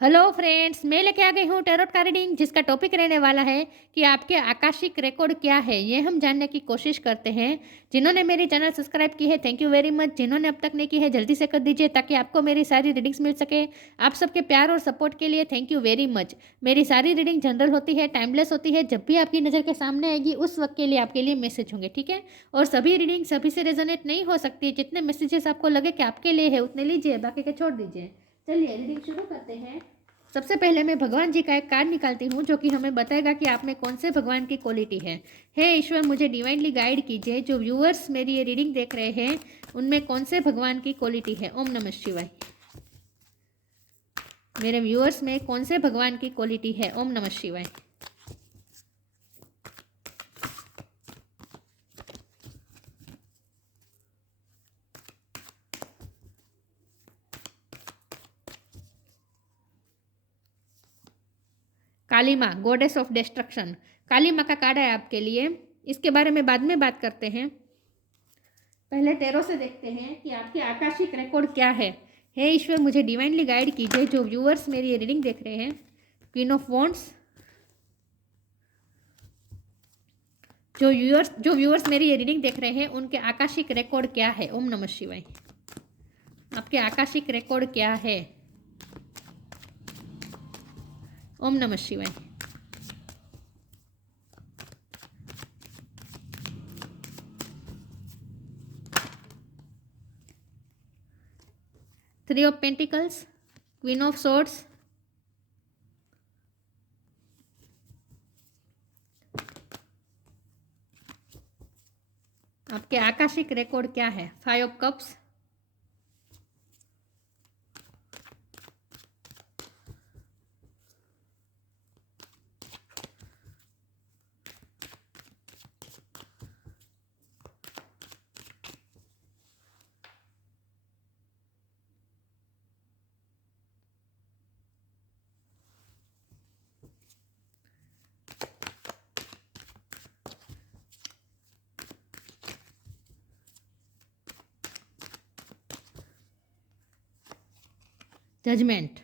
Hello friends, मैं लेके आ गई हूँ टैरोट का रीडिंग जिसका टॉपिक रहने वाला है कि आपके आकाशिक रिकॉर्ड क्या है। ये हम जानने की कोशिश करते हैं। जिन्होंने मेरी चैनल सब्सक्राइब की है थैंक यू वेरी मच। जिन्होंने अब तक नहीं की है जल्दी से कर दीजिए ताकि आपको मेरी सारी रीडिंग्स मिल सके। आप सबके प्यार और सपोर्ट के लिए थैंक यू वेरी मच। मेरी सारी रीडिंग जनरल होती है, टाइमलेस होती है। जब भी आपकी नज़र के सामने आएगी उस वक्त के लिए आपके लिए मैसेज होंगे, ठीक है। और सभी रीडिंग सभी से रेजोनेट नहीं हो सकती। जितने मैसेजेस आपको लगे कि आपके लिए है उतने लीजिए, बाकी के छोड़ दीजिए। चलिए रीडिंग शुरू करते हैं। सबसे पहले मैं भगवान जी का एक कार्ड निकालती हूँ जो कि हमें बताएगा कि आप में कौन से भगवान की क्वालिटी है। हे ईश्वर, मुझे डिवाइनली गाइड कीजिए। जो व्यूअर्स मेरी ये रीडिंग देख रहे हैं उनमें कौन से भगवान की क्वालिटी है। ओम नमः शिवाय। मेरे व्यूअर्स में कौन से भगवान की क्वालिटी है। ओम नमः शिवाय। काली माँ, गॉडेस ऑफ डिस्ट्रक्शन। काली माँ का कार्ड है आपके लिए। इसके बारे में बाद में बात करते हैं। पहले टैरो से देखते हैं कि आपके आकाशिक रिकॉर्ड क्या है। हे ईश्वर, मुझे डिवाइनली गाइड कीजिए। जो व्यूअर्स मेरी ये रीडिंग देख रहे हैं, क्वीन ऑफ वॉन्ड्स। जो व्यूअर्स मेरी ये रीडिंग देख रहे हैं उनके आकाशिक रिकॉर्ड क्या है। ओम नमः शिवाय। आपके आकाशिक रिकॉर्ड क्या है। ओम नमः शिवाय। Three of pentacles, queen of swords, आपके आकाशिक रिकॉर्ड क्या है। Five of cups, judgment.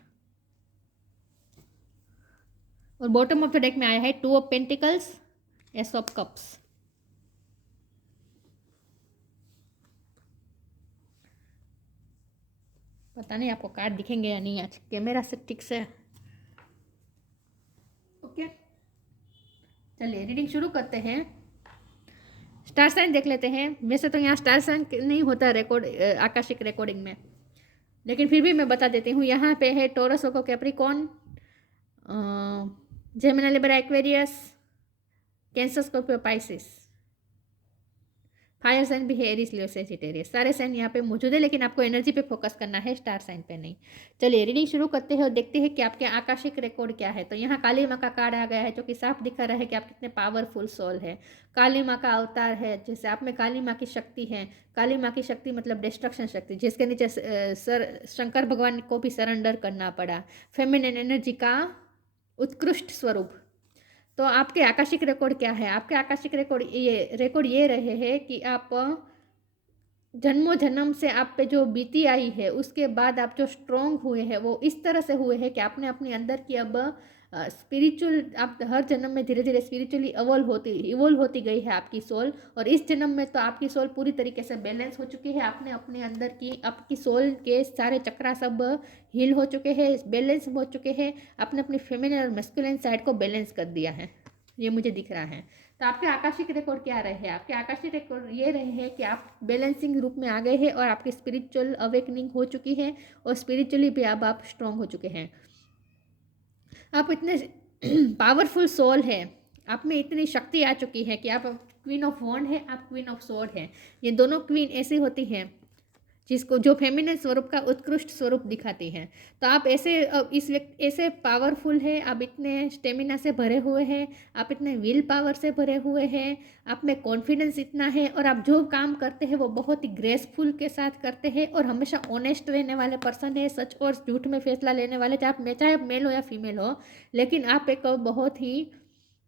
और बॉटम ऑफ द डेक में आया है two of pentacles, ace of cups. पता नहीं आपको कार्ड दिखेंगे या नहीं आज कैमरा से ठीक से। ओके, चलिए रीडिंग शुरू करते हैं। स्टार साइन देख लेते हैं। वैसे तो यहाँ स्टार साइन नहीं होता रिकॉर्ड, आकाशिक रिकॉर्डिंग में, लेकिन फिर भी मैं बता देती हूँ। यहाँ पे है टोरस, ओको, Capricorn, Gemini, Libra, Aquarius, Cancer, Scorpio, Pisces. Fire sign भी है, एरीज, लियो, सैजिटेरियस। सारे साइन यहाँ पे मौजूद है, लेकिन आपको एनर्जी पे फोकस करना है, स्टार साइन पे नहीं। चलिए रीडिंग शुरू करते हैं और देखते हैं कि आपके आकाशिक रिकॉर्ड क्या है। तो यहाँ काली माँ का कार्ड आ गया है जो कि साफ दिखा रहा है कि आप कितने पावरफुल सोल है। काली माँ का अवतार है, जैसे आप में काली माँ की शक्ति है। काली माँ की शक्ति मतलब डिस्ट्रक्शन शक्ति, जिसके नीचे शंकर भगवान को भी सरेंडर करना पड़ा। फेमिनिन एनर्जी का उत्कृष्ट स्वरूप। तो आपके आकाशिक रिकॉर्ड क्या है। आपके आकाशिक रिकॉर्ड ये रहे हैं कि आप जन्मों जन्म से आप पे जो बीती आई है उसके बाद आप जो स्ट्रोंग हुए हैं वो इस तरह से हुए हैं कि आपने अपने अंदर की अब स्पिरिचुअल, आप हर जन्म में धीरे धीरे स्पिरिचुअली इवोल्व होती गई है आपकी सोल। और इस जन्म में तो आपकी सोल पूरी तरीके से बैलेंस हो चुकी है। आपने अपने अंदर की आपकी सोल के सारे चक्रा सब हील हो चुके हैं, बैलेंस हो चुके हैं। आपने अपनी फेमिनिन और मैस्कुलिन साइड को बैलेंस कर दिया है, ये मुझे दिख रहा है। तो आपके आकाशिक रिकॉर्ड क्या रहे हैं। आपके आकाशिक रिकॉर्ड ये रहे हैं कि आप बैलेंसिंग रूप में आ गए हैं और आपकी स्पिरिचुअल अवेकनिंग हो चुकी है और स्पिरिचुअली भी अब आप स्ट्रांग हो चुके हैं। आप इतने पावरफुल सोल है, आप में इतनी शक्ति आ चुकी है कि आप क्वीन ऑफ वॉन्ड है, आप क्वीन ऑफ सोर्ड है। ये दोनों क्वीन ऐसी होती हैं जिसको जो फेमिनिन स्वरूप का उत्कृष्ट स्वरूप दिखाती हैं। तो आप ऐसे इस व्यक्ति ऐसे पावरफुल है, आप इतने स्टेमिना से भरे हुए हैं, आप इतने विल पावर से भरे हुए हैं, आप में कॉन्फिडेंस इतना है और आप जो काम करते हैं वो बहुत ही ग्रेसफुल के साथ करते हैं और हमेशा ऑनेस्ट रहने वाले पर्सन है। सच और झूठ में फैसला लेने वाले, चाहे आप मेल हो या फीमेल हो, लेकिन आप एक बहुत ही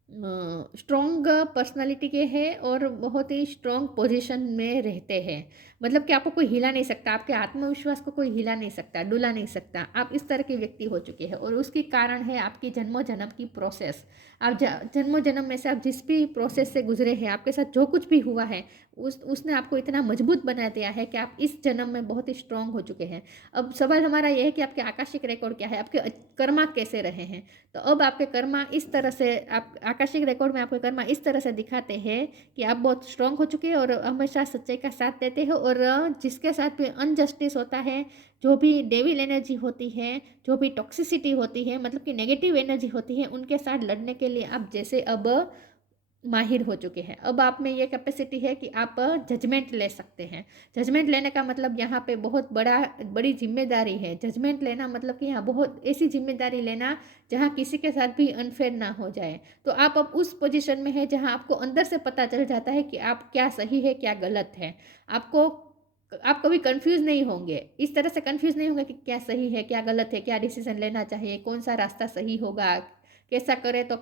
स्ट्रॉन्ग पर्सनालिटी के हैं और बहुत ही स्ट्रॉन्ग पोजीशन में रहते हैं। मतलब कि आपको कोई हिला नहीं सकता, आपके आत्मविश्वास को कोई हिला नहीं सकता, डुला नहीं सकता। आप इस तरह के व्यक्ति हो चुके हैं और उसके कारण है आपकी जन्मों जन्म की प्रोसेस। आप जन्मों जन्म में से आप जिस भी प्रोसेस से गुजरे हैं, आपके साथ जो कुछ भी हुआ है, उसने आपको इतना मजबूत बना दिया है कि आप इस जन्म में बहुत ही स्ट्रॉन्ग हो चुके हैं। अब सवाल हमारा यह है कि आपके आकाशिक रिकॉर्ड क्या है, आपके कर्मा कैसे रहे हैं। तो अब आपके कर्मा इस तरह से, आप आकाशिक रिकॉर्ड में आपके कर्मा इस तरह से दिखाते हैं कि आप बहुत स्ट्रांग हो चुके हैं और हमेशा सच्चाई का साथ देते हैं। और जिसके साथ भी अनजस्टिस होता है, जो भी डेविल एनर्जी होती है, जो भी टॉक्सिसिटी होती है, मतलब कि नेगेटिव एनर्जी होती है, उनके साथ लड़ने के लिए आप जैसे अब माहिर हो चुके हैं। अब आप में ये कैपेसिटी है कि आप जजमेंट ले सकते हैं। जजमेंट लेने का मतलब यहाँ पे बहुत बड़ी जिम्मेदारी है। जजमेंट लेना मतलब कि यहाँ बहुत ऐसी जिम्मेदारी लेना जहाँ किसी के साथ भी अनफेयर ना हो जाए। तो आप अब उस पोजीशन में है जहाँ आपको अंदर से पता चल जाता है कि आप क्या सही है क्या गलत है। आप कभी कंफ्यूज नहीं होंगे, इस तरह से कंफ्यूज नहीं होंगे कि क्या सही है क्या गलत है, क्या डिसीजन लेना चाहिए, कौन सा रास्ता सही होगा, कैसा करे तो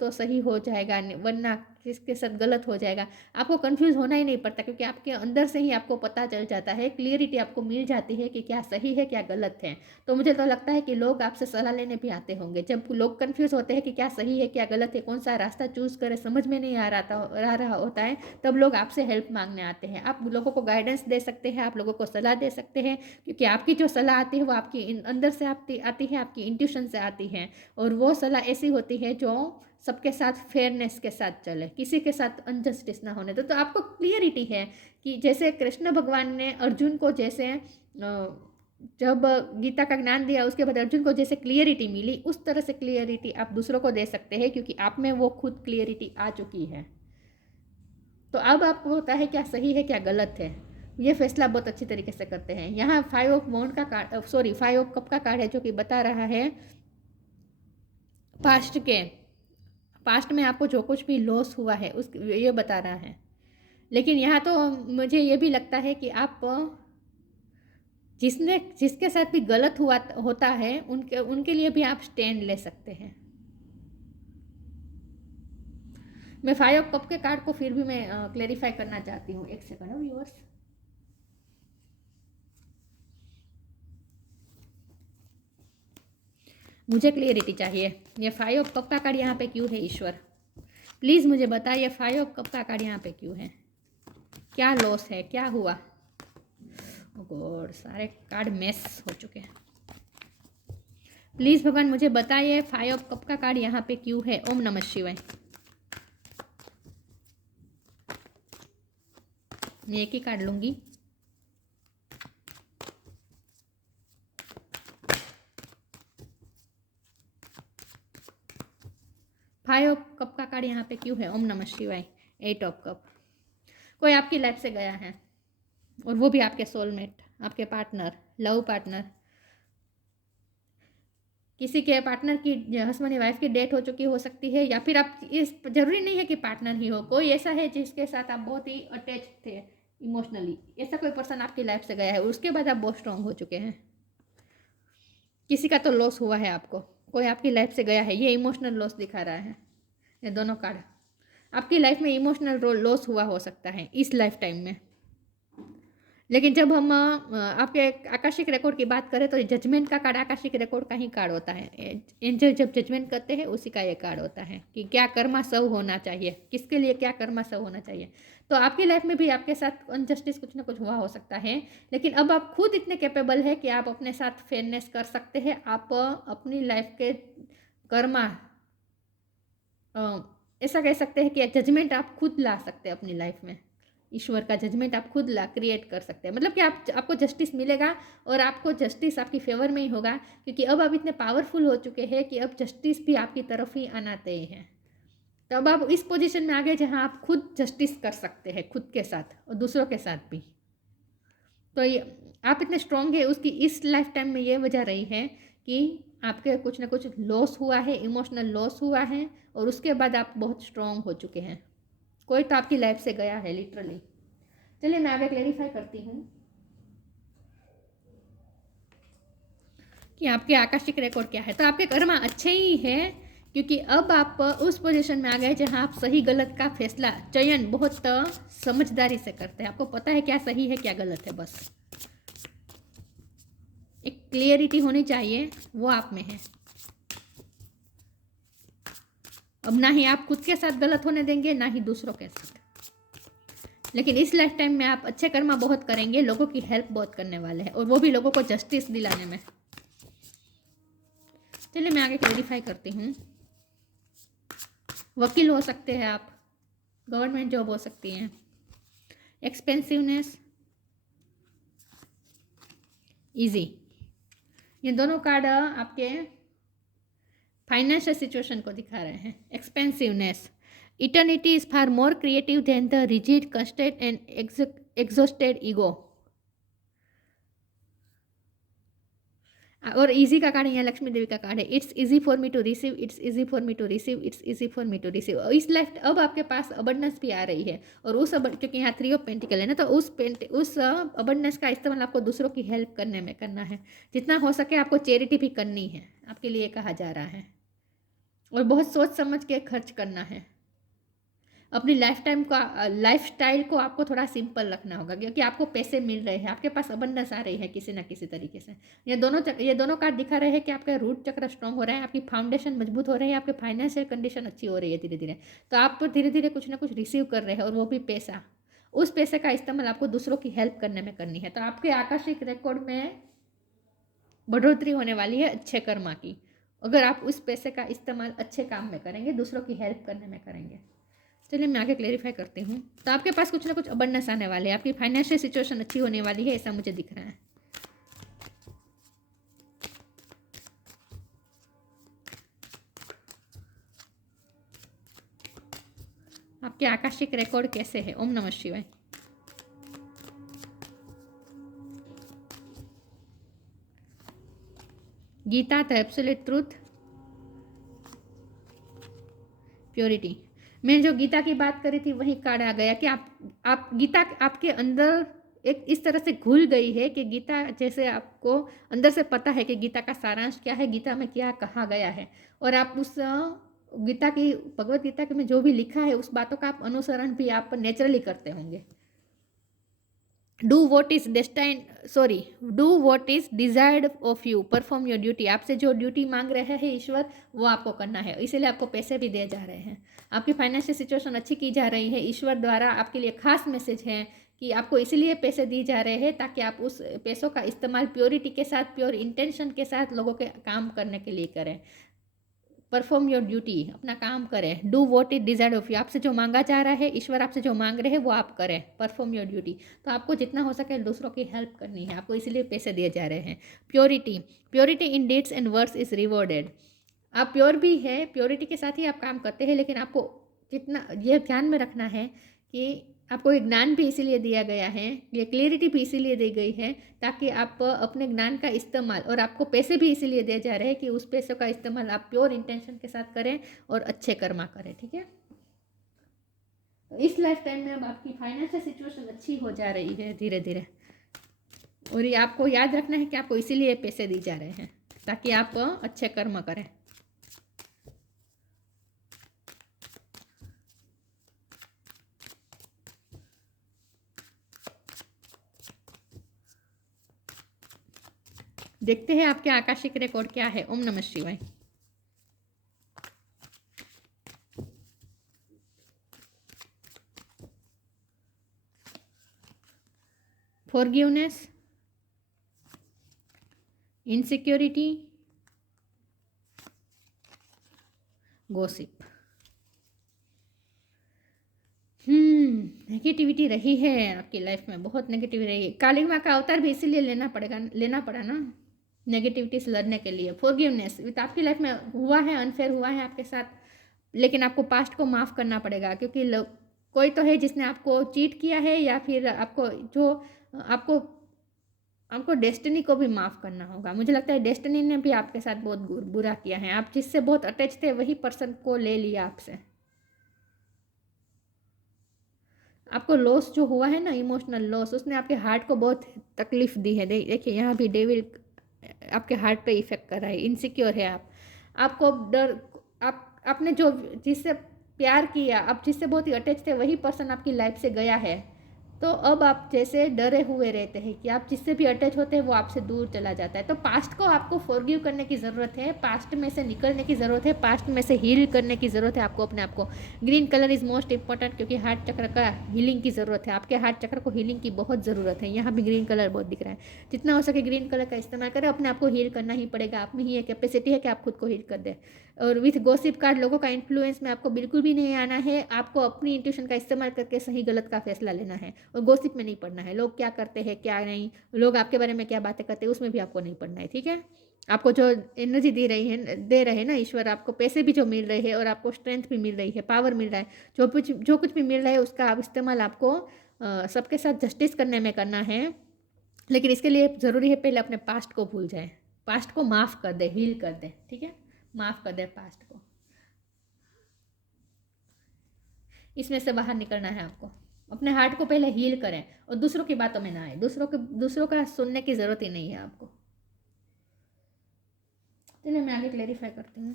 तो सही हो जाएगा, वरना किसके साथ गलत हो जाएगा। आपको कंफ्यूज होना ही नहीं पड़ता, क्योंकि आपके अंदर से ही आपको पता चल जाता है, क्लियरिटी आपको मिल जाती है कि क्या सही है क्या गलत है। तो मुझे तो लगता है कि लोग आपसे सलाह लेने भी आते होंगे। जब लोग कंफ्यूज होते हैं कि क्या सही है क्या गलत है, कौन सा रास्ता चूज करे, समझ में नहीं आ रहा होता है, तब लोग आपसे हेल्प मांगने आते हैं। आप लोगों को गाइडेंस दे सकते हैं, आप लोगों को सलाह दे सकते हैं, क्योंकि आपकी जो सलाह आती है वो आपकी अंदर से आती है, आपकी इंट्यूशन से आती है। और वो सलाह ऐसी होती है जो सबके साथ फेयरनेस के साथ चले, किसी के साथ अनजस्टिस ना होने दो। तो आपको क्लियरिटी है कि जैसे कृष्ण भगवान ने अर्जुन को जैसे जब गीता का ज्ञान दिया, उसके बाद अर्जुन को जैसे क्लियरिटी मिली, उस तरह से क्लियरिटी आप दूसरों को दे सकते हैं, क्योंकि आप में वो खुद क्लियरिटी आ चुकी है। तो अब आपको होता है क्या सही है क्या गलत है, ये फैसला बहुत अच्छी तरीके से करते हैं। यहाँ 5 ऑफ वांड का कार्ड, 5 ऑफ कप का कार्ड है, जो कि बता रहा है पास्ट में आपको जो कुछ भी लॉस हुआ है उस ये बता रहा है। लेकिन यहाँ तो मुझे ये भी लगता है कि आप जिसके साथ भी गलत होता है, उनके लिए भी आप स्टैंड ले सकते हैं। मैं 5 ऑफ कप के कार्ड को फिर भी मैं क्लेरिफाई करना चाहती हूँ। एक सेकंड व्यूअर्स। मुझे क्लियरिटी चाहिए, ये 5 ऑफ कप का कार्ड यहाँ पे क्यों है ईश्वर, प्लीज़ मुझे बताइए 5 ऑफ कप का कार्ड यहाँ पे क्यों है, क्या लॉस है, क्या हुआ। गॉड, सारे कार्ड मेस हो चुके हैं। प्लीज़ भगवान मुझे बताइए 5 ऑफ कप का कार्ड यहाँ पे क्यों है। ओम नमः शिवाय। मैं एक ही कार्ड लूंगी। फाइव ऑफ कप का कार्ड यहाँ पे क्यों है। ओम नमः शिवाय। 8 ऑफ कप, कोई आपकी लाइफ से गया है, और वो भी आपके सोलमेट, आपके पार्टनर, लव पार्टनर। किसी के पार्टनर की, हस्बैंड या वाइफ की डेथ हो चुकी हो सकती है, या फिर आप, इस जरूरी नहीं है कि पार्टनर ही हो, कोई ऐसा है जिसके साथ आप बहुत ही अटैच थे इमोशनली, ऐसा कोई पर्सन आपकी लाइफ से गया है, उसके बाद आप बहुत स्ट्रांग हो चुके हैं। किसी का तो लॉस हुआ है आपको, कोई आपकी लाइफ से गया है, ये इमोशनल लॉस दिखा रहा है। ये दोनों कार्ड, आपकी लाइफ में इमोशनल लॉस हुआ हो सकता है इस लाइफ टाइम में। लेकिन जब हम आपके आकाशिक रिकॉर्ड की बात करें तो जजमेंट का कार्ड आकाशिक रिकॉर्ड का ही कार्ड होता है। एंजल जब जजमेंट करते हैं उसी का ये कार्ड होता है कि क्या कर्मा सव होना चाहिए, किसके लिए क्या कर्मा सव होना चाहिए। तो आपकी लाइफ में भी आपके साथ अनजस्टिस कुछ ना कुछ हुआ हो सकता है, लेकिन अब आप खुद इतने कैपेबल है कि आप अपने साथ फेयरनेस कर सकते हैं। आप अपनी लाइफ के कर्मा, ऐसा कह सकते हैं कि जजमेंट आप खुद ला सकते हैं अपनी लाइफ में। ईश्वर का जजमेंट आप खुद ला क्रिएट कर सकते हैं, मतलब कि आपको जस्टिस मिलेगा, और आपको जस्टिस आपकी फेवर में ही होगा, क्योंकि अब आप इतने पावरफुल हो चुके हैं कि अब जस्टिस भी आपकी तरफ ही आना तय है। तो अब आप इस पोजीशन में आ गए जहाँ आप खुद जस्टिस कर सकते हैं, खुद के साथ और दूसरों के साथ भी। तो ये आप इतने स्ट्रांग है, उसकी इस लाइफ टाइम में ये वजह रही है कि आपके कुछ ना कुछ लॉस हुआ है, इमोशनल लॉस हुआ है, और उसके बाद आप बहुत स्ट्रांग हो चुके हैं। कोई तो आपकी लाइफ से गया है लिटरली। चलिए मैं आगे क्लेरिफाई करती हूँ कि आपके आकाशिक रिकॉर्ड क्या है। तो आपके कर्मा अच्छे ही है क्योंकि अब आप उस पोजीशन में आ गए जहां आप सही गलत का फैसला चयन बहुत समझदारी से करते हैं। आपको पता है क्या सही है क्या गलत है, बस एक क्लियरिटी होनी चाहिए, वो आप में है। अब ना ही आप खुद के साथ गलत होने देंगे, ना ही दूसरों के साथ। लेकिन इस लाइफ टाइम में आप अच्छे कर्म बहुत करेंगे, लोगों की हेल्प बहुत करने वाले हैं, और वो भी लोगों को जस्टिस दिलाने में। चलिए मैं आगे क्लैरिफाई करती हूँ। वकील हो सकते हैं आप, गवर्नमेंट जॉब हो सकती है। एक्सपेंसिवनेस, इजी, ये दोनों कार्ड आपके फाइनेंशियल सिचुएशन को दिखा रहे हैं। Expansiveness, eternity is far more creative than the rigid constant and exhausted ego. और इजी का कार्ड, यहाँ लक्ष्मी देवी का कार्ड है। It's easy for me to receive, it's easy for me to receive, it's easy for me to receive. इस life अब आपके पास abundance भी आ रही है, और उस क्योंकि यहाँ 3 ऑफ पेंटिकल है ना, तो उस अबंडेंस का इस्तेमाल आपको दूसरों की हेल्प करने में करना है। जितना हो सके आपको चैरिटी भी करनी है, आपके लिए कहा जा रहा है, और बहुत सोच समझ के खर्च करना है। अपनी लाइफ स्टाइल को आपको थोड़ा सिंपल रखना होगा, क्योंकि आपको पैसे मिल रहे हैं, आपके पास अबंडेंस आ रही है किसी ना किसी तरीके से। ये दोनों कार्ड दिखा रहे हैं कि आपका रूट चक्र स्ट्रांग हो रहा है, आपकी फाउंडेशन मजबूत हो रही है, आपके फाइनेंशियल कंडीशन अच्छी हो रही है धीरे धीरे। तो आप तो धीरे धीरे कुछ ना कुछ रिसीव कर रहे हैं, और वो भी पैसा। उस पैसे का इस्तेमाल आपको दूसरों की हेल्प करने में करनी है। तो आपके आकस्मिक रिकॉर्ड में बढ़ोतरी होने वाली है अच्छे कर्मा की, अगर आप उस पैसे का इस्तेमाल अच्छे काम में करेंगे, दूसरों की हेल्प करने में करेंगे। चलिए मैं आगे क्लेरिफाई करती हूँ। तो आपके पास कुछ ना कुछ अबंडेंस आने वाले हैं, आपकी फाइनेंशियल सिचुएशन अच्छी होने वाली है, ऐसा मुझे दिख रहा है। आपके आकाशिक रिकॉर्ड कैसे है? ओम नमः शिवाय। Gita, the absolute truth, purity. मैं जो गीता की बात करी थी वही कार्ड आ गया कि आप गीता आपके अंदर एक इस तरह से घुल गई है कि गीता जैसे आपको अंदर से पता है कि गीता का सारांश क्या है, गीता में क्या कहा गया है, और आप उस गीता की, भगवत गीता के में जो भी लिखा है उस बातों का आप अनुसरण भी आप नेचुरली करते होंगे। Do what is do what is desired of you, perform your duty. आपसे जो ड्यूटी मांग रहे हैं ईश्वर, वो आपको करना है, इसीलिए आपको पैसे भी दिए जा रहे हैं। आपकी फाइनेंशियल सिचुएशन अच्छी की जा रही है, ईश्वर द्वारा आपके लिए खास मैसेज है कि आपको इसीलिए पैसे दिए जा रहे हैं ताकि आप उस पैसों का इस्तेमाल प्योरिटी के साथ, प्योर इंटेंशन के साथ लोगों के काम करने के लिए करें। परफॉर्म योर ड्यूटी, अपना काम करें। Do what is desired of you, आपसे जो मांगा जा रहा है, ईश्वर आपसे जो मांग रहे हैं वो आप करें। परफॉर्म योर ड्यूटी, तो आपको जितना हो सके दूसरों की हेल्प करनी है, आपको इसीलिए पैसे दिए जा रहे हैं। Purity, purity in deeds and words is rewarded. आप प्योर भी है, प्योरिटी के साथ ही आप काम करते हैं, लेकिन आपको जितना यह ध्यान में रखना है कि आपको ये ज्ञान भी इसीलिए दिया गया है, ये क्लियरिटी भी इसीलिए दी गई है ताकि आप अपने ज्ञान का इस्तेमाल, और आपको पैसे भी इसीलिए दिए जा रहे हैं कि उस पैसों का इस्तेमाल आप प्योर इंटेंशन के साथ करें और अच्छे कर्मा करें। ठीक है, तो इस लाइफ टाइम में अब आपकी फाइनेंशियल सिचुएशन अच्छी हो जा रही है धीरे धीरे, और ये आपको याद रखना है कि आपको इसीलिए पैसे दिए जा रहे हैं ताकि आप अच्छे कर्म करें। देखते हैं आपके आकाशिक रिकॉर्ड क्या है। ओम नमः शिवाय। Forgiveness, insecurity, gossip. नेगेटिविटी रही है आपकी लाइफ में, बहुत नेगेटिविटी रही है। काली माँ का अवतार भी इसीलिए लेना पड़ा ना, नेगेटिविटी से लड़ने के लिए। फॉरगिवनेस, विद आपकी लाइफ में हुआ है, अनफेयर हुआ है आपके साथ, लेकिन आपको पास्ट को माफ़ करना पड़ेगा, क्योंकि कोई तो है जिसने आपको चीट किया है, या फिर आपको डेस्टिनी को भी माफ़ करना होगा। मुझे लगता है डेस्टिनी ने भी आपके साथ बहुत बुरा किया है। आप जिससे बहुत अटैच थे वही पर्सन को ले लिया आपसे। आपको लॉस जो हुआ है ना, इमोशनल लॉस, उसने आपके हार्ट को बहुत तकलीफ दी है। देखिए यहाँ भी डेविल आपके हार्ट पे इफेक्ट कर रहा है। इनसिक्योर है आप, आपको डर, आपने जो जिससे प्यार किया, आप जिससे बहुत ही अटैच थे, वही पर्सन आपकी लाइफ से गया है। तो अब आप जैसे डरे हुए रहते हैं कि आप जिससे भी अटैच होते हैं वो आपसे दूर चला जाता है। तो पास्ट को आपको फॉरगिव करने की ज़रूरत है, पास्ट में से निकलने की ज़रूरत है, पास्ट में से हील करने की ज़रूरत है आपको अपने आप को। Green colour is most important, क्योंकि हार्ट चक्र का हीलिंग की ज़रूरत है, आपके हार्ट चक्र को हीलिंग की बहुत ज़रूरत है। यहाँ भी ग्रीन कलर बहुत दिख रहा है। जितना हो सके ग्रीन कलर का इस्तेमाल करें, अपने आप को हील करना ही पड़ेगा। आप में ही ये कैपेसिटी है कि आप खुद को हील कर दें। और विथ गॉसिप कार्ड, लोगों का इन्फ्लुएंस में आपको बिल्कुल भी नहीं आना है। आपको अपनी इंट्यूशन का इस्तेमाल करके सही गलत का फैसला लेना है, और गॉसिप में नहीं पड़ना है। लोग क्या करते हैं क्या नहीं, लोग आपके बारे में क्या बातें करते हैं, उसमें भी आपको नहीं पड़ना है, ठीक है। आपको जो एनर्जी दे रहे हैं ना ईश्वर, आपको पैसे भी जो मिल रहे हैं और आपको स्ट्रेंथ भी मिल रही है, पावर मिल रहा है, जो कुछ भी मिल रहा है उसका आप इस्तेमाल आपको सबके साथ जस्टिस करने में करना है। लेकिन इसके लिए ज़रूरी है पहले अपने पास्ट को भूल जाए, पास्ट को माफ़ कर दे, हील कर दे, ठीक है। माफ़ कर दे पास्ट को, इसमें से बाहर निकलना है आपको। अपने हार्ट को पहले हील करें और दूसरों की बातों में ना आए, दूसरों का सुनने की ज़रूरत ही नहीं है आपको। चलिए मैं आगे क्लेरिफाई करती हूँ।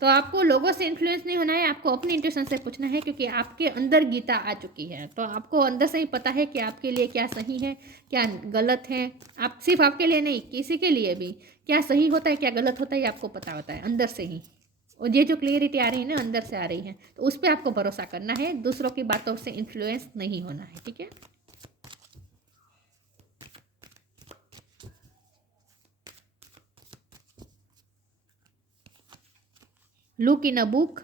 तो आपको लोगों से इन्फ्लुएंस नहीं होना है, आपको अपनी इंट्यूशन से पूछना है, क्योंकि आपके अंदर गीता आ चुकी है। तो आपको अंदर से ही पता है कि आपके लिए क्या सही है क्या गलत है। आप सिर्फ आपके लिए नहीं, किसी के लिए भी क्या सही होता है क्या गलत होता है ये आपको पता होता है अंदर से ही। और ये जो क्लियरिटी आ रही है ना, अंदर से आ रही है, तो उस पर आपको भरोसा करना है, दूसरों की बातों से इन्फ्लुएंस नहीं होना है, ठीक है। Look in a book,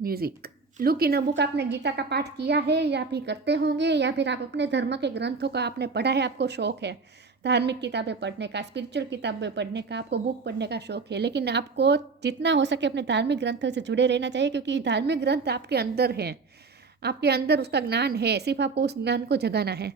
music. Look in a book, आपने गीता का पाठ किया है या फिर करते होंगे, या फिर आप अपने धर्म के ग्रंथों का आपने पढ़ा है, आपको शौक है धार्मिक किताबें पढ़ने का, स्पिरिचुअल किताबें पढ़ने का, आपको बुक पढ़ने का शौक है। लेकिन आपको जितना हो सके अपने धार्मिक ग्रंथों से जुड़े रहना चाहिए, क्योंकि धार्मिक ग्रंथ आपके अंदर है, आपके अंदर उसका ज्ञान है, सिर्फ आपको उस ज्ञान को जगाना है।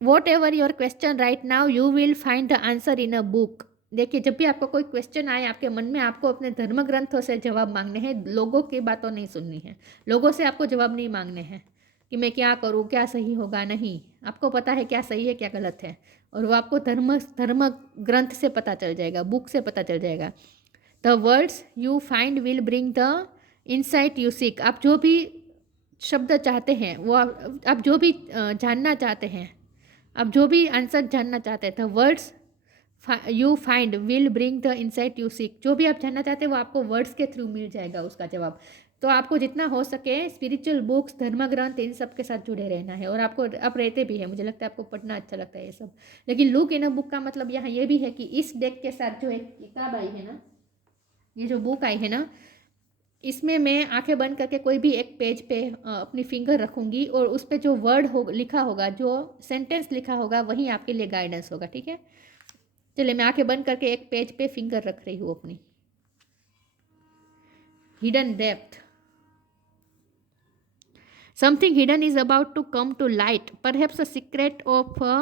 What ever your question right now, you will find the answer in a book. देखिए, जब भी आपको कोई क्वेश्चन आए आपके मन में, आपको अपने धर्म ग्रंथों से जवाब मांगने हैं, लोगों की बातों नहीं सुननी है। लोगों से आपको जवाब नहीं मांगने हैं कि मैं क्या करूँ, क्या सही होगा, नहीं। आपको पता है क्या सही है क्या गलत है, और वो आपको धर्म ग्रंथ से पता चल जाएगा, बुक से पता चल जाएगा। The words you find will bring the insight you seek. आप जो भी शब्द चाहते हैं, वो आप जो भी जानना चाहते हैं, आप जो भी आंसर जानना चाहते हैं, the words you find will bring the insight you seek. जो भी आप जानना चाहते हैं वो आपको वर्ड्स के थ्रू मिल जाएगा उसका जवाब। तो आपको जितना हो सके स्पिरिचुअल बुक्स, धर्म ग्रंथ, इन सब के साथ जुड़े रहना है। और आपको आप रहते भी हैं, मुझे लगता है आपको पढ़ना अच्छा लगता है ये सब। लेकिन लुक इन अ बुक का मतलब यहाँ ये भी है कि इस डेक के साथ जो एक किताब आई है ना, ये जो बुक आई है ना, इसमें मैं आंखें बंद करके कोई भी एक पेज पे अपनी फिंगर रखूंगी, और उस पर जो वर्ड हो लिखा होगा, जो सेंटेंस लिखा होगा, वही आपके लिए गाइडेंस होगा, ठीक है। चलिए मैं आंखें बंद करके एक पेज पे फिंगर रख रही हूँ अपनी। Hidden depth, something hidden is about to come to light, perhaps a secret of a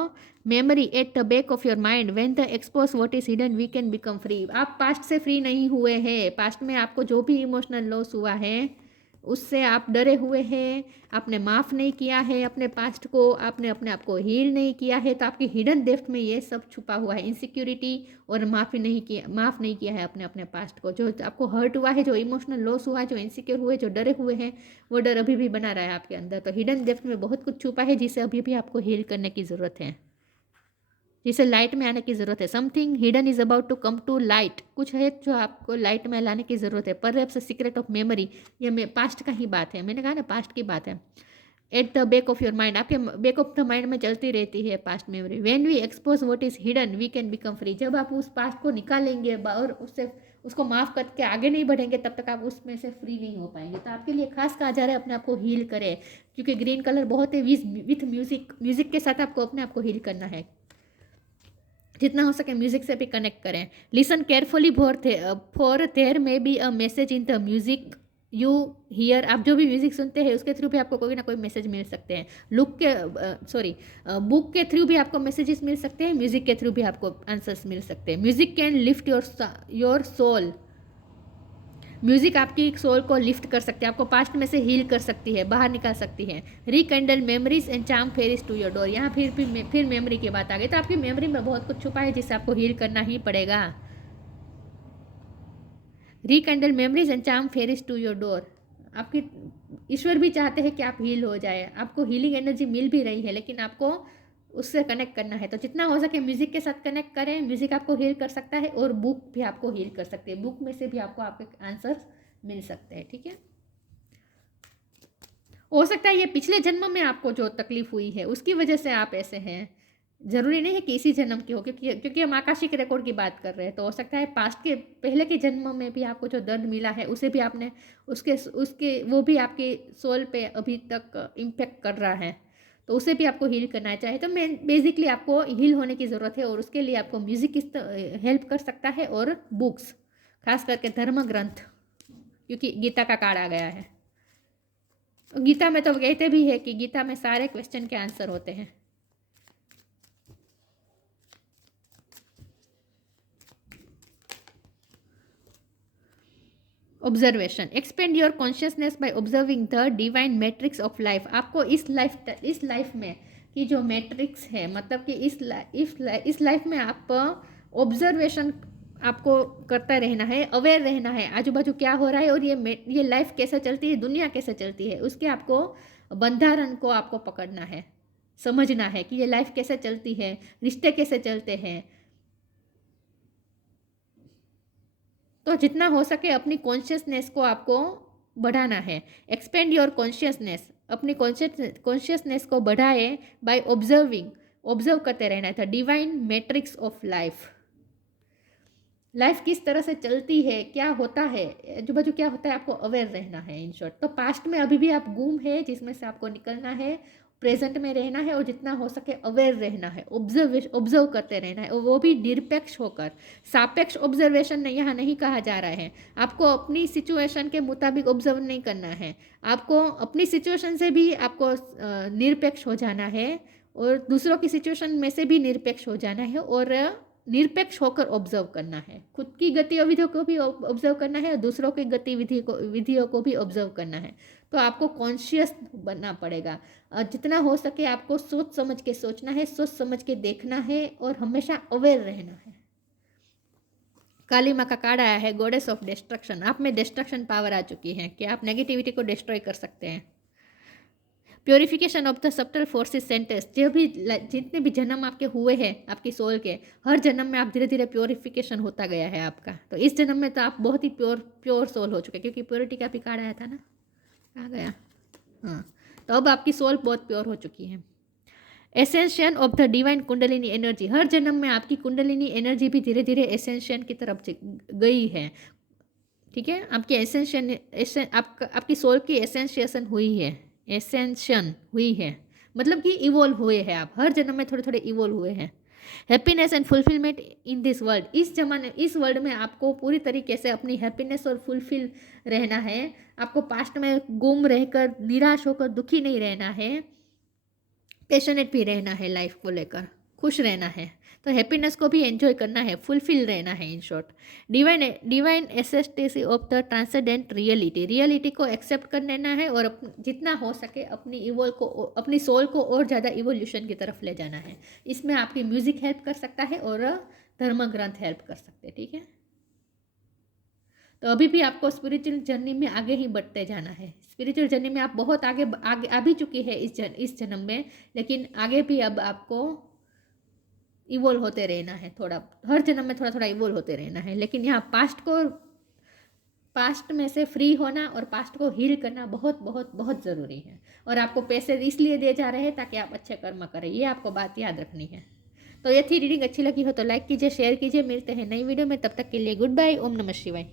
memory at the back of your mind. When the expose what is hidden we can become free. आप past से free नहीं हुए हैं। Past में आपको जो भी emotional loss हुआ है उससे आप डरे हुए हैं, आपने माफ़ नहीं किया है अपने पास्ट को, आपने अपने आप को हील नहीं किया है। तो आपकी हिडन डेप्थ में ये सब छुपा हुआ है, इनसिक्योरिटी, और माफ़ नहीं किया है अपने पास्ट को। जो आपको हर्ट हुआ है, जो इमोशनल लॉस हुआ है, जो इनसिक्योर हुए, जो डरे हुए हैं, वो डर अभी भी बना रहा है आपके अंदर। तो हिडन डेप्थ में बहुत कुछ छुपा है जिसे अभी भी आपको हील करने की ज़रूरत है, जिसे लाइट में आने की ज़रूरत है। Something hidden is about to come to light, कुछ है जो आपको लाइट में लाने की ज़रूरत है। परहैप्स सीक्रेट ऑफ मेमोरी, ये पास्ट का ही बात है, मैंने कहा ना पास्ट की बात है। At the back of your mind, आपके बैक ऑफ द माइंड में चलती रहती है past memory. When we expose what is hidden we can become free. जब आप उस पास्ट को निकालेंगे और उसको माफ़ करके आगे नहीं बढ़ेंगे, तब तक आप उसमें से फ्री नहीं हो पाएंगे। तो आपके लिए खास कहा जा रहा है अपने आप को हील करें, क्योंकि ग्रीन कलर बहुत है। विथ म्यूजिक के साथ आपको अपने आप को हील करना है। जितना हो सके म्यूजिक से भी कनेक्ट करें। Listen carefully for there may be a message in the music you hear. आप जो भी म्यूजिक सुनते हैं उसके थ्रू भी आपको कोई ना कोई मैसेज मिल सकते हैं। बुक के थ्रू भी आपको मैसेजेस मिल सकते हैं, म्यूजिक के थ्रू भी आपको आंसर्स मिल सकते हैं। Music can lift your soul. Music आपकी सोल को लिफ्ट कर सकती है, आपको पास्ट में से हील कर सकती है, बाहर निकाल सकती है। Rekindle memories and charm fairies to your door, यहाँ फिर मेमोरी की बात आ गई। तो आपकी मेमोरी में बहुत कुछ छुपा है जिसे आपको हील करना ही पड़ेगा। Rekindle memories and charm fairies to your door, आपकी ईश्वर भी चाहते हैं कि आप हील हो जाए, आपको हीलिंग एनर्जी मिल भी रही है, लेकिन आपको उससे कनेक्ट करना है। तो जितना हो सके म्यूजिक के साथ कनेक्ट करें, म्यूजिक आपको हील कर सकता है और बुक भी आपको हील कर सकती है, बुक में से भी आपको आपके आंसर्स मिल सकते हैं। ठीक है, हो सकता है ये पिछले जन्म में आपको जो तकलीफ हुई है उसकी वजह से आप ऐसे हैं, जरूरी नहीं है कि इसी जन्म की हो, क्योंकि हम आकाशिक रिकॉर्ड की बात कर रहे हैं। तो हो सकता है पास्ट के पहले के जन्म में भी आपको जो दर्द मिला है उसे भी आपने उसके उसके वो भी आपके सोल पे अभी तक इम्पेक्ट कर रहा है, तो उसे भी आपको हील करना चाहिए। तो मैं बेसिकली आपको हील होने की ज़रूरत है और उसके लिए आपको म्यूज़िक हेल्प कर सकता है और बुक्स, खास करके धर्म ग्रंथ, क्योंकि गीता का काल आ गया है। गीता में तो कहते भी है कि गीता में सारे क्वेश्चन के आंसर होते हैं। Observation, expand your consciousness by observing the divine matrix of life. आपको इस लाइफ में की जो मैट्रिक्स है, मतलब कि इस लाइफ में आप ऑब्जर्वेशन आपको करता रहना है, अवेयर रहना है आजू बाजू क्या हो रहा है और ये लाइफ कैसे चलती है, दुनिया कैसे चलती है, उसके आपको बंधारण को आपको पकड़ना है, समझना है कि ये लाइफ कैसे चलती है, रिश्ते कैसे चलते हैं। तो जितना हो सके अपनी कॉन्शियसनेस को आपको बढ़ाना है। एक्सपेंड योर कॉन्शियसनेस, अपनी कॉन्शियसनेस को बढ़ाए बाय ऑब्जर्व करते रहना था divine matrix of life. Life किस तरह से चलती है, क्या होता है, आजू बाजू क्या होता है, आपको अवेयर रहना है इन शॉर्ट। तो पास्ट में अभी भी आप गुम है जिसमें से आपको निकलना है, प्रेजेंट में रहना है और जितना हो सके अवेयर रहना है, ऑब्जर्व करते रहना है और वो भी निरपेक्ष होकर। सापेक्ष ऑब्जर्वेशन यहाँ नहीं कहा जा रहा है, आपको अपनी सिचुएशन के मुताबिक ऑब्जर्व नहीं करना है, आपको अपनी सिचुएशन से भी आपको निरपेक्ष हो जाना है और दूसरों की सिचुएशन में से भी निरपेक्ष हो जाना है और निरपेक्ष होकर ऑब्जर्व करना है। खुद की गतिविधियों को भी ऑब्जर्व करना है और दूसरों की विधियों को भी ऑब्जर्व करना है। तो आपको कॉन्शियस बनना पड़ेगा, जितना हो सके आपको सोच समझ के सोचना है, सोच समझ के देखना है और हमेशा अवेयर रहना है। काली माँ का कार्ड आया है गॉडेस ऑफ डिस्ट्रक्शन, आप में डिस्ट्रक्शन पावर आ चुकी है कि आप नेगेटिविटी को डिस्ट्रॉय कर सकते हैं। Purification of the subtle forces centres, जो भी जितने भी जन्म आपके हुए हैं आपकी सोल के, हर जन्म में आप धीरे धीरे प्योरिफिकेशन होता गया है आपका। तो इस जन्म में तो आप बहुत ही प्योर सोल हो चुके, क्योंकि प्योरिटी का भी कार्ड आया था ना, आ गया। हाँ, तो अब आपकी सोल बहुत प्योर हो चुकी है। Ascension of the divine kundalini energy, हर जन्म में आपकी कुंडलिनी एनर्जी भी धीरे धीरे एसेंशियन की तरफ गई है। ठीक है, आपकी आपकी सोल की एसेंशिएशन हुई है, एसेंशन हुई है, मतलब कि इवोल्व हुए हैं आप, हर जन्म में थोड़े थोड़े इवोल्व हुए हैं। Happiness and fulfilment in this world, इस वर्ल्ड में आपको पूरी तरीके से अपनी हैप्पीनेस और फुलफिल रहना है। आपको पास्ट में गुम रहकर निराश होकर दुखी नहीं रहना है, पैशनेट भी रहना है, लाइफ को लेकर खुश रहना है। तो हैप्पीनेस को भी एंजॉय करना है, फुलफिल रहना है in short. Divine ecstasy of the transcendent reality को एक्सेप्ट कर लेना है और जितना हो सके अपनी सोल को और ज़्यादा इवोल्यूशन की तरफ ले जाना है। इसमें आपकी म्यूजिक हेल्प कर सकता है और धर्म ग्रंथ हेल्प कर सकते हैं। ठीक है, तो अभी भी आपको स्पिरिचुअल जर्नी में आगे ही बढ़ते जाना है। स्पिरिचुअल जर्नी में आप बहुत आगे आ भी चुकी है इस जन्म में, लेकिन आगे भी अब आपको इवोल्व होते रहना है, थोड़ा हर जन्म में थोड़ा थोड़ा इवोल्व होते रहना है। लेकिन यहाँ पास्ट में से फ्री होना और पास्ट को हील करना बहुत बहुत बहुत ज़रूरी है। और आपको पैसे इसलिए दिए जा रहे हैं ताकि आप अच्छे कर्म करें, ये आपको बात याद रखनी है। तो ये थी रीडिंग, अच्छी लगी हो तो लाइक कीजिए, शेयर कीजिए। मिलते हैं नई वीडियो में, तब तक के लिए गुड बाय, ओम नमः शिवाय।